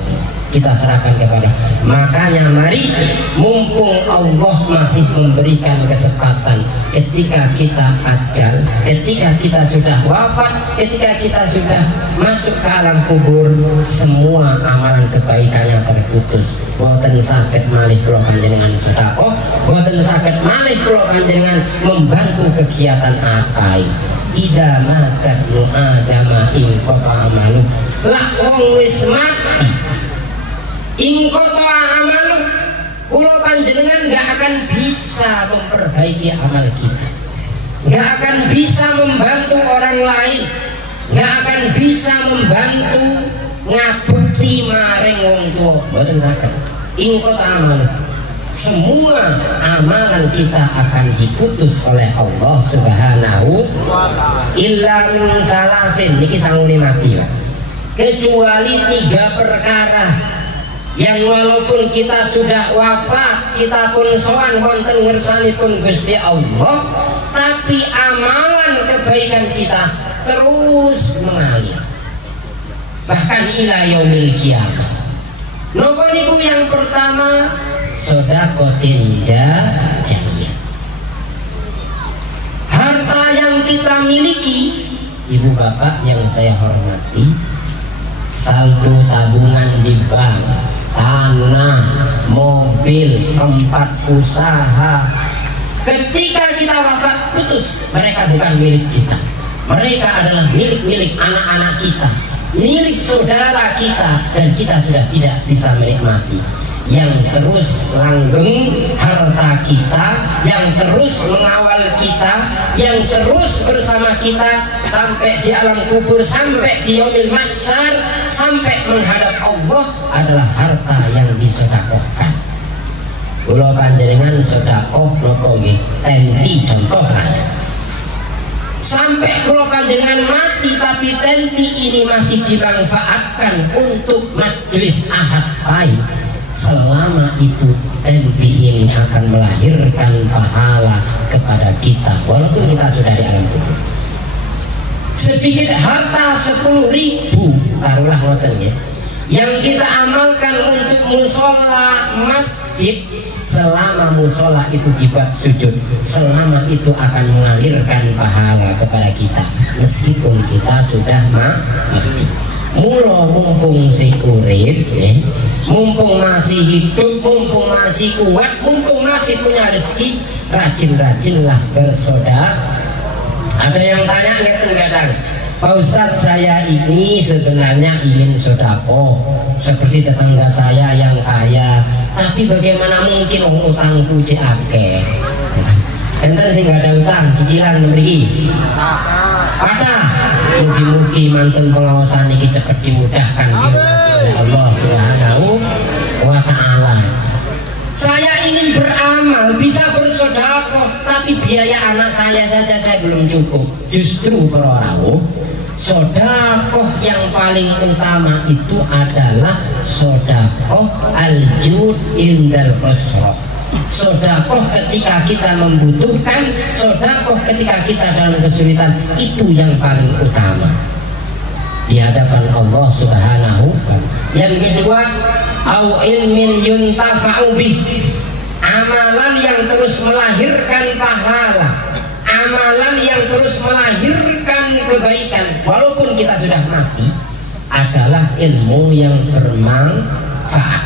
kita serahkan kepada. Makanya mari mumpung Allah masih memberikan kesempatan, ketika kita ajal, ketika kita sudah wafat, ketika kita sudah masuk ke alam kubur, semua amalan kebaikannya terputus. Boten saged malih kula panjenengan sedekah, boten saged malih kula panjenengan membantu kegiatan apa. Ida matat nu adama ing kota amalu lah wong wis mati ing kota amalu, kula panjenengan nggak akan bisa memperbaiki amal kita, nggak akan bisa membantu orang lain, nggak akan bisa membantu ngabukti maring wong tua. Boten saged ing kota amalu. Semua amalan kita akan diputus oleh Allah Subhanahu illa min salasin. Niki sangune mati Pak. Kecuali 3 perkara yang walaupun kita sudah wafat, kita pun sowan wonten ngersanipun Gusti Allah, tapi amalan kebaikan kita terus mengalir bahkan ila yaumil qiyamah. Napa niku yang pertama? Sedekatin jariyah. Harta yang kita miliki, ibu bapak yang saya hormati, saldo tabungan di bank, tanah, mobil, tempat usaha, ketika kita wafat putus, mereka bukan milik kita. Mereka adalah milik-milik anak-anak kita, milik saudara kita, dan kita sudah tidak bisa menikmati. Yang terus langgeng harta kita, yang terus mengawal kita, yang terus bersama kita sampai di alam kubur, sampai di yaumil mahsyar, sampai menghadap Allah adalah harta yang disedekahkan. Kula panjenengan sedekah napa nggih? Tenti contohnya. Sampai kula panjenengan mati tapi tenti ini masih dimanfaatkan untuk majelis ahad pahit. Selama itu tenti ini akan melahirkan pahala kepada kita walaupun kita sudah di alam kubur. Sedikit harta 10.000 taruhlah ngoten ya, yang kita amalkan untuk musola masjid, selama musola itu dibuat sujud, selama itu akan mengalirkan pahala kepada kita meskipun kita sudah mati. Mula mumpung si urip, mumpung masih hidup, mumpung masih kuat, mumpung masih punya rezeki, rajin-rajinlah bersedekah. Ada yang tanya kadang-kadang, Pak Ustadz, saya ini sebenarnya ingin sedekah seperti tetangga saya yang kaya, tapi bagaimana mungkin utangku cek akeh. Enten sih nggak ada utang, cicilan memberi. Ada. Mugi-mugi manten pengawasan ini cepat dimudahkan oleh Allah Subhanahu wa Ta'ala. Saya ingin beramal, bisa bersedekah, tapi biaya anak saya saja saya belum cukup. Justru bro, sedekah yang paling utama itu adalah sedekah al-jud indal usrah. Sedekah ketika kita membutuhkan, sedekah ketika kita dalam kesulitan, itu yang paling utama di hadapan Allah Subhanahu wa ta'ala. Yang kedua, au ilmin yuntafa'u bih, amalan yang terus melahirkan pahala, amalan yang terus melahirkan kebaikan walaupun kita sudah mati, adalah ilmu yang bermanfaat.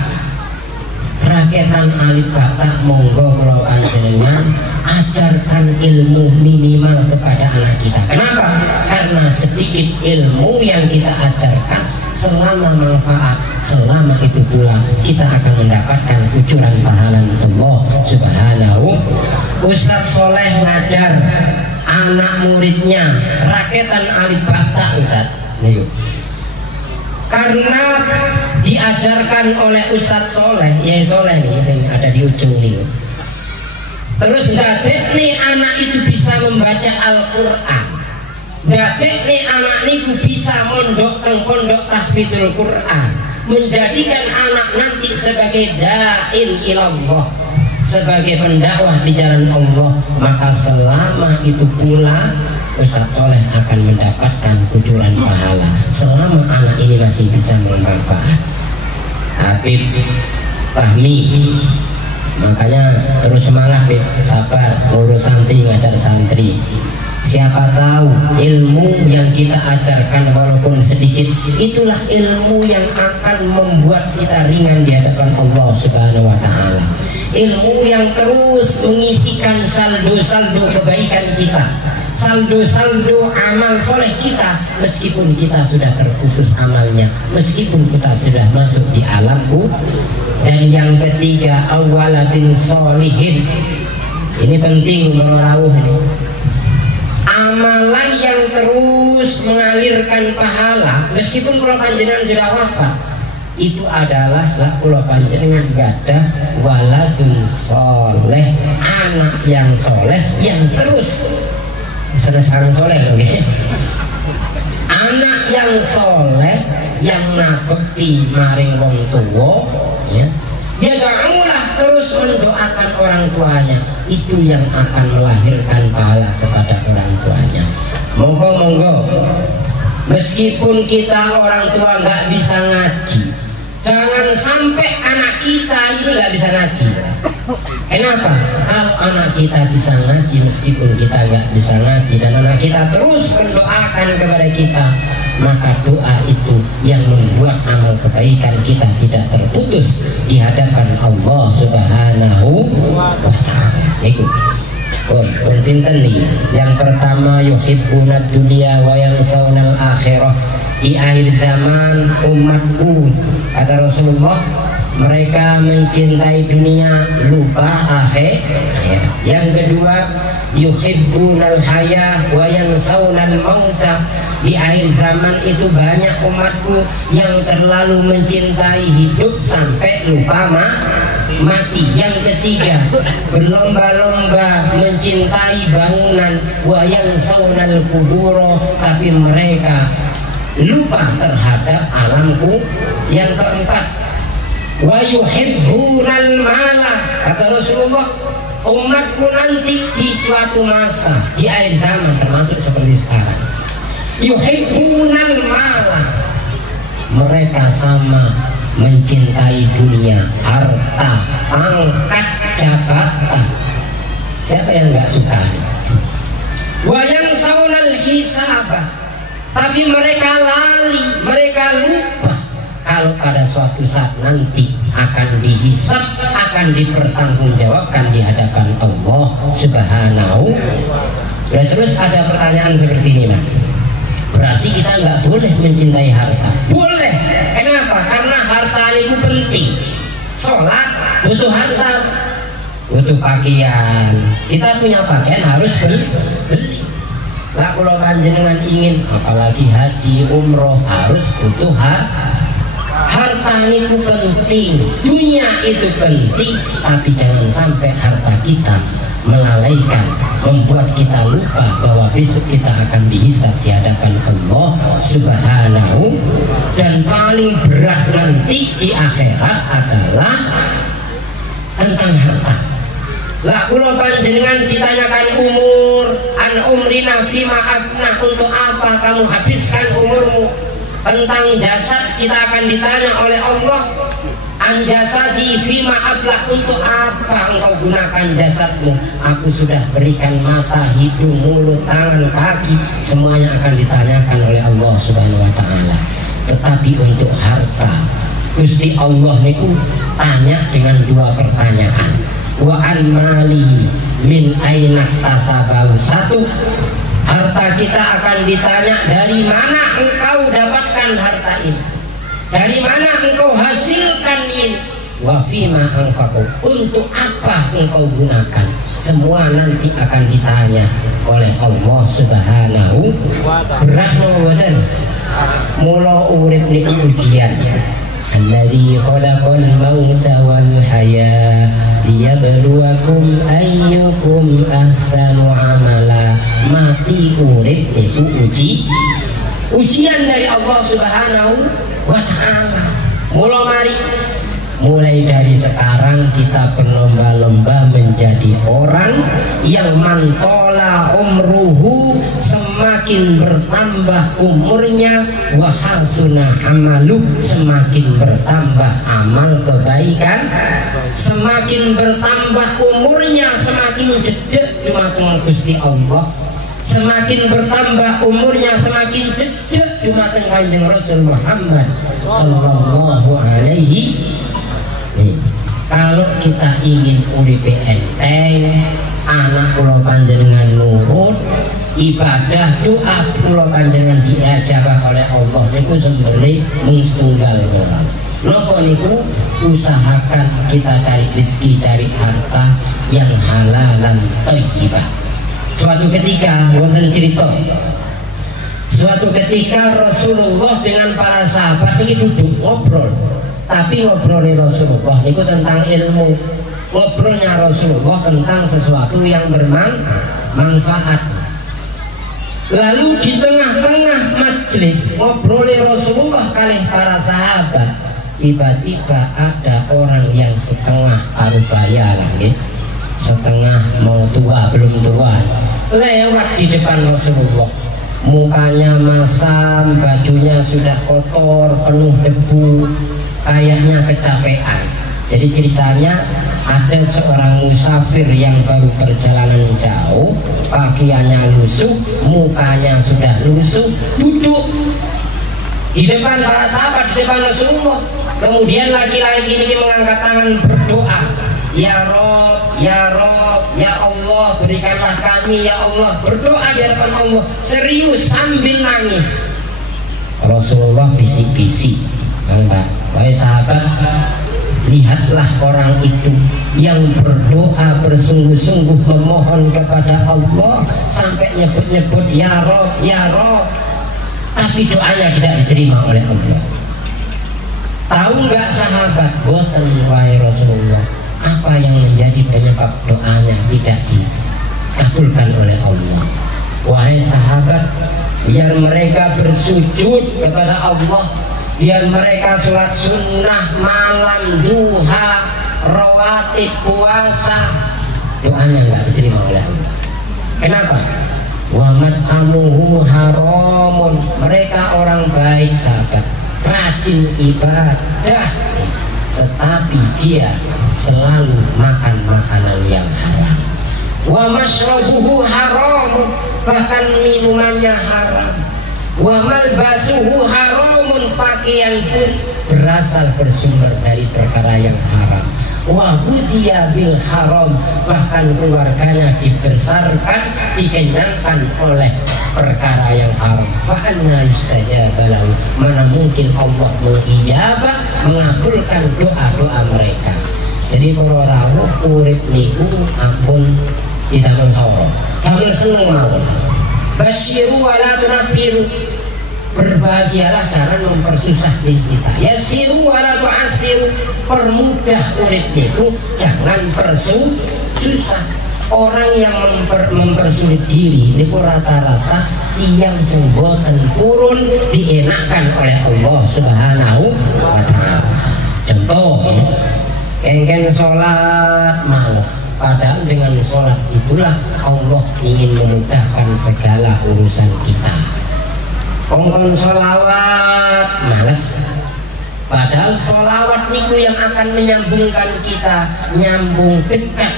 Rakyatan alif bata monggo kalau panjenengan ajarkan ilmu minimal kepada anak kita. Kenapa? Karena sedikit ilmu yang kita ajarkan, selama manfaat, selama itu pula kita akan mendapatkan kucuran pahala Allah Subhanahu. Ustadz Soleh ngajar anak muridnya rakyatan alif bata, Ustadz. Ayo. Karena diajarkan oleh Ustadz Soleh, ya Soleh nih yang ada di ujung nih. Terus dadek nih anak itu bisa membaca Al-Quran, dadek nih anak niku bisa mondok teng pondok tahfidzul Quran, menjadikan anak nanti sebagai da'in ilallah, sebagai pendakwah di jalan Allah, maka selama itu pula Ustadz Soleh akan mendapatkan kucuran pahala selama anak ini masih bisa bermanfaat. Habib Fahmi, makanya terus semangat, sabar, ngurus santri, ngajar santri. Siapa tahu ilmu yang kita ajarkan walaupun sedikit, itulah ilmu yang akan membuat kita ringan di hadapan Allah Subhanahu wa ta'ala. Ilmu yang terus mengisikan saldo-saldo kebaikan kita, saldo-saldo amal soleh kita, meskipun kita sudah terputus amalnya, meskipun kita sudah masuk di alamku. Dan yang ketiga, awaladin solihin. Ini penting merawuh ini. Amalan yang terus mengalirkan pahala meskipun kalau panjenengan sudah wafat, itu adalah kalau panjenengan gadah waladun soleh, anak yang soleh yang terus selesai soleh, okay? Anak yang soleh yang nabekti maring wong tuwa, ya, dia gaulah terus mendoakan orang tuanya, itu yang akan melahirkan pahala kepada orang tuanya. Monggo meskipun kita orang tua nggak bisa ngaji, jangan sampai anak kita ini nggak bisa ngaji. Kenapa? Kalau anak kita bisa ngaji meskipun kita nggak bisa ngaji, dan anak kita terus mendoakan kepada kita, maka doa itu yang membuat amal kebaikan kita tidak terputus di hadapan Allah Subhanahu wa ta'ala. Ikut pinten nih. Yang pertama, yuhibbuna dunya wa yansawnal akhirah. Di akhir zaman umatku, kata Rasulullah, mereka mencintai dunia, lupa akhir. Yang kedua, yuhibbunal haya wa yansawnal mauta. Di akhir zaman itu banyak umatku yang terlalu mencintai hidup sampai lupa mati. Yang ketiga, berlomba-lomba mencintai bangunan, wa yansawnal kuburo, tapi mereka lupa terhadap alamku. Yang keempat, wa yuhibbunal mala, kata Rasulullah, umatku nanti di suatu masa di akhir zaman termasuk seperti sekarang, yuhibbunal mala, mereka sama mencintai dunia, harta, pangkat, jabatan. Siapa yang nggak suka? Wa yansawnal hisabah, tapi mereka lali, mereka lupa kalau pada suatu saat nanti akan dihisab, akan dipertanggungjawabkan di hadapan Allah Subhanahu. Dan terus ada pertanyaan seperti ini, Pak. Berarti kita nggak boleh mencintai harta? Boleh. Kenapa? Karena harta itu penting. Sholat butuh harta, butuh pakaian. Kita punya pakaian harus beli. Lah kalau panjenengan ingin apalagi haji umroh harus butuh harta. harta itu penting, dunia itu penting, tapi jangan sampai harta kita melalaikan, membuat kita lupa bahwa besok kita akan dihisab di hadapan Allah Subhanahu. Dan paling berat nanti di akhirat adalah tentang harta. Lah kula panjenengan ditanyakan umur, an umrina fima afna, untuk apa kamu habiskan umurmu? Tentang jasad kita akan ditanya oleh Allah, an jasadi fima ablah, untuk apa engkau gunakan jasadmu? Aku sudah berikan mata, hidung, mulut, tangan, kaki, semuanya akan ditanyakan oleh Allah Subhanahu wa taala. Tetapi untuk harta, Gusti Allah niku tanya dengan dua pertanyaan. Wa an malihi min aina tasabahu. Satu, harta kita akan ditanya dari mana engkau dapatkan harta ini, dari mana engkau hasilkan ini. Wa fima anfaqu, untuk apa engkau gunakan. Semua nanti akan ditanya oleh Allah Subhanahu. Berat mboten? Mula urip niku ujian. Alladzi khalaqal mauta wal haya liyabluwakum ayyukum ahsanu amala. Mati urip itu ujian dari Allah Subhanahu wa taala. Mulai dari sekarang kita berlomba-lomba menjadi orang yang mantola umruhu, semakin bertambah umurnya, wa hasuna amalu, semakin bertambah amal kebaikan, semakin bertambah umurnya, semakin jedek dumateng Gusti Allah, semakin bertambah umurnya, semakin jedek dumateng Kanjeng Rasul Muhammad sallallahu alaihi. Kalau kita ingin uripe enteng, anak kula panjenengan nurut, ibadah doa kula panjenengan diajabah oleh Allah niku sembelih mung setunggal kula. Napa niku? Usahakan kita cari rezeki, cari harta yang halal dan thayyibah. Suatu ketika wonten cerita. Suatu ketika Rasulullah dengan para sahabat ini duduk ngobrol. Tapi ngobrolnya Rasulullah itu tentang ilmu, ngobrolnya Rasulullah tentang sesuatu yang bermanfaat. Lalu di tengah-tengah majelis ngobrolnya Rasulullah kali para sahabat, tiba-tiba ada orang yang setengah parubaya lagi, setengah mau tua belum tua, lewat di depan Rasulullah. Mukanya masam, bajunya sudah kotor, penuh debu, kayaknya kecapean. Jadi ceritanya ada seorang musafir yang baru perjalanan jauh, pakaiannya lusuh, mukanya sudah lusuh, duduk di depan para sahabat, di depan Rasulullah. Kemudian laki-laki ini mengangkat tangan berdoa, ya Rob, ya Rob, ya Allah berikanlah kami, ya Allah, berdoa di hadapan Allah serius sambil nangis. Rasulullah bisik-bisik, wahai sahabat, lihatlah orang itu yang berdoa bersungguh-sungguh memohon kepada Allah sampai nyebut-nyebut ya Rob, ya Rob, tapi doanya tidak diterima oleh Allah. Tahu nggak sahabat, boten wahai Rasulullah, apa yang menjadi penyebab doanya tidak dikabulkan oleh Allah? Wahai sahabat, biar mereka bersujud kepada Allah, biar mereka sholat sunnah malam, duha, rawatib, puasa, doanya nggak diterima oleh Allah. Kenapa? Wamat amuhu haramun, mereka orang baik sahabat, rajin ibadah, tetapi dia selalu makan makanan yang haram. Wa masyrabuhu haramun, bahkan minumannya haram. Wa malbasuhu haramun, pakaian pun berasal bersumber dari perkara yang haram. Wa hudiya bil haram, bahkan keluarganya dibesarkan, dikenyangkan oleh perkara yang haram. Fa anna yustajaba lahu, mana mungkin Allah mengijabah, mengabulkan doa-doa mereka. Jadi para rawuh urip niku ampun tidak mensoro, kamu seneng mawon. Basyiru wa la tunfiru, Berbahagialah jangan mempersusah diri kita. Yasiru wala tu'asiru, permudah urip itu, jangan persusah. Orang yang mempersulit diri itu rata-rata tiang semboten purun dienakkan oleh Allah Subhanahu wa ta'ala. Contoh, kengkeng sholat males, padahal dengan sholat itulah Allah ingin memudahkan segala urusan kita. Kongkong sholawat males, padahal sholawat itu yang akan menyambungkan kita, nyambung dekat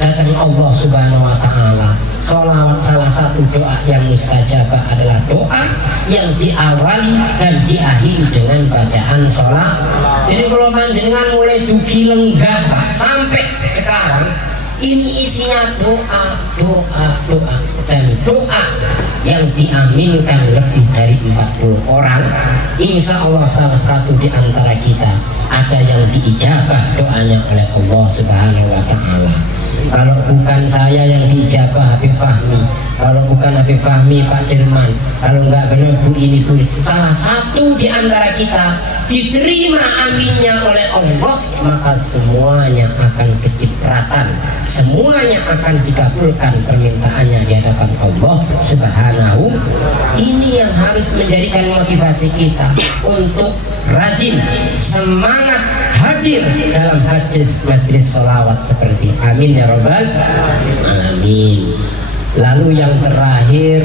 datang Allah Subhanahu wa ta'ala. Sholawat salah satu doa yang mustajabah adalah doa yang diawali dan diakhiri dengan bacaan sholat. Jadi kalau panjenengan mulai dugi lenggah sampai sekarang, ini isinya doa, dan doa yang diaminkan lebih dari 40 orang. Insya Allah salah satu di antara kita ada yang diijabah doanya oleh Allah Subhanahu wa ta'ala. Kalau bukan saya yang diijabah Habib Fahmi, kalau bukan Habib Fahmi Pak Dirman, kalau nggak benar Bu ini Bu, salah satu di antara kita diterima aminnya oleh Allah, maka semuanya akan kecipratan, semuanya akan dikabulkan permintaannya di hadapan Allah Subhanahu. Ini yang harus menjadikan motivasi kita untuk rajin, semangat hadir dalam majlis sholawat seperti ini. Amin ya Rabbal alamin. Lalu yang terakhir,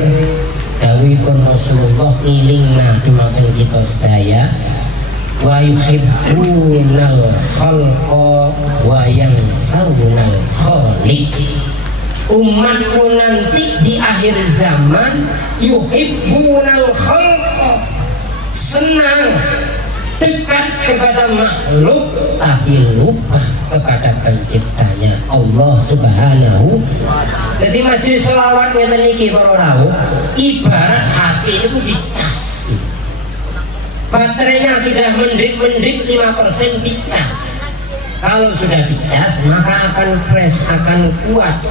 dawuhipun Rasulullah ilingna dumateng kita sedaya, wa yuhibbunal khalqa wa yansawunal khaliq. Umatku nanti di akhir zaman yuhibbunal khalqa, senang dekat kepada makhluk tapi lupa kepada penciptanya Allah Subhanahu. Jadi majelis sholawat ngeten niki para rawuh, ibarat HP itu dicas. Baterainya sudah mendip 5% dicas. Kalau sudah dicas maka akan fresh, akan kuat.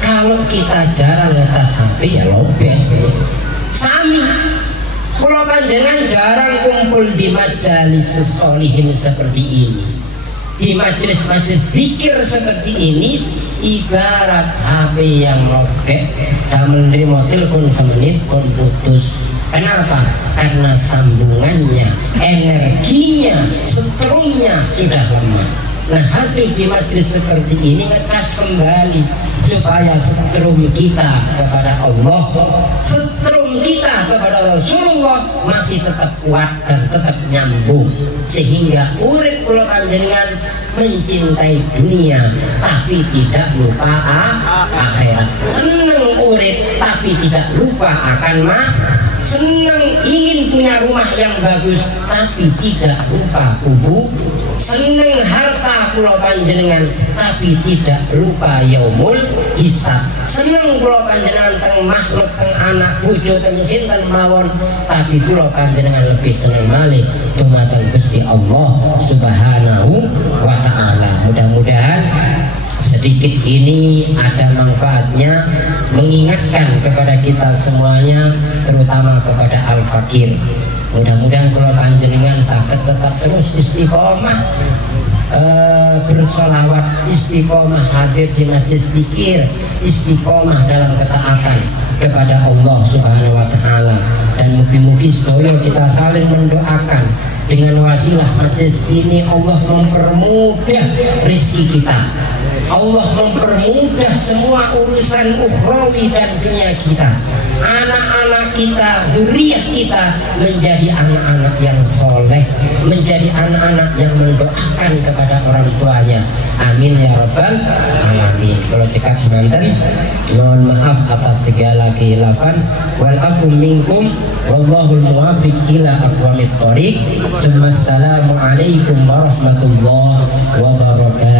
Kalau kita jarang ngecas HP ya lobet. Sami kalau panjenengan jarang kumpul di majalis sholihin seperti ini, di majelis-majelis zikir seperti ini, ibarat HP yang lobek, damel nerima telepon semenit pun putus. Kenapa? Karena sambungannya, energinya, setrumnya sudah lemah. Nah, hadir di majelis seperti ini ngecas kembali supaya setrum kita kepada Allah, setrum kita kepada Rasulullah masih tetap kuat dan tetap nyambung, sehingga urip kula panjenengan mencintai dunia tapi tidak lupa akhirat. Senang urip tapi tidak lupa akan senang ingin punya rumah yang bagus tapi tidak lupa kubur. Senang harta kula panjenengan tapi tidak lupa yaumul hisab. Senang kula panjenengan teng makhluk, teng anak bojo, teng sinten mawon, tapi kula panjenengan lebih senang malih dumateng Gusti Allah Subhanahu wa ta'ala. Mudah-mudahan sedikit ini ada manfaatnya, mengingatkan kepada kita semuanya, terutama kepada al-fakir. Mudah-mudahan kalau panjenengan sakit tetap terus istiqomah bersolawat, istiqomah hadir di majlis zikir, istiqomah dalam ketaatan kepada Allah Subhanahu wa ta'ala. Dan mugi-mugi sedaya kita saling mendoakan dengan wasilah majlis ini, Allah mempermudah rezeki kita, Allah mempermudah semua urusan ukhrawi dan dunia kita. Anak-anak kita, zuriat kita menjadi anak-anak yang soleh, menjadi anak-anak yang mendoakan kepada orang tuanya. Amin ya Rabbal alamin. Kalau cekap semanten, mohon maaf atas segala kehilafan. Wal afu minkum wallahul muwaffiq ila aqwamit thoriq. Assalamualaikum warahmatullahi wabarakatuh.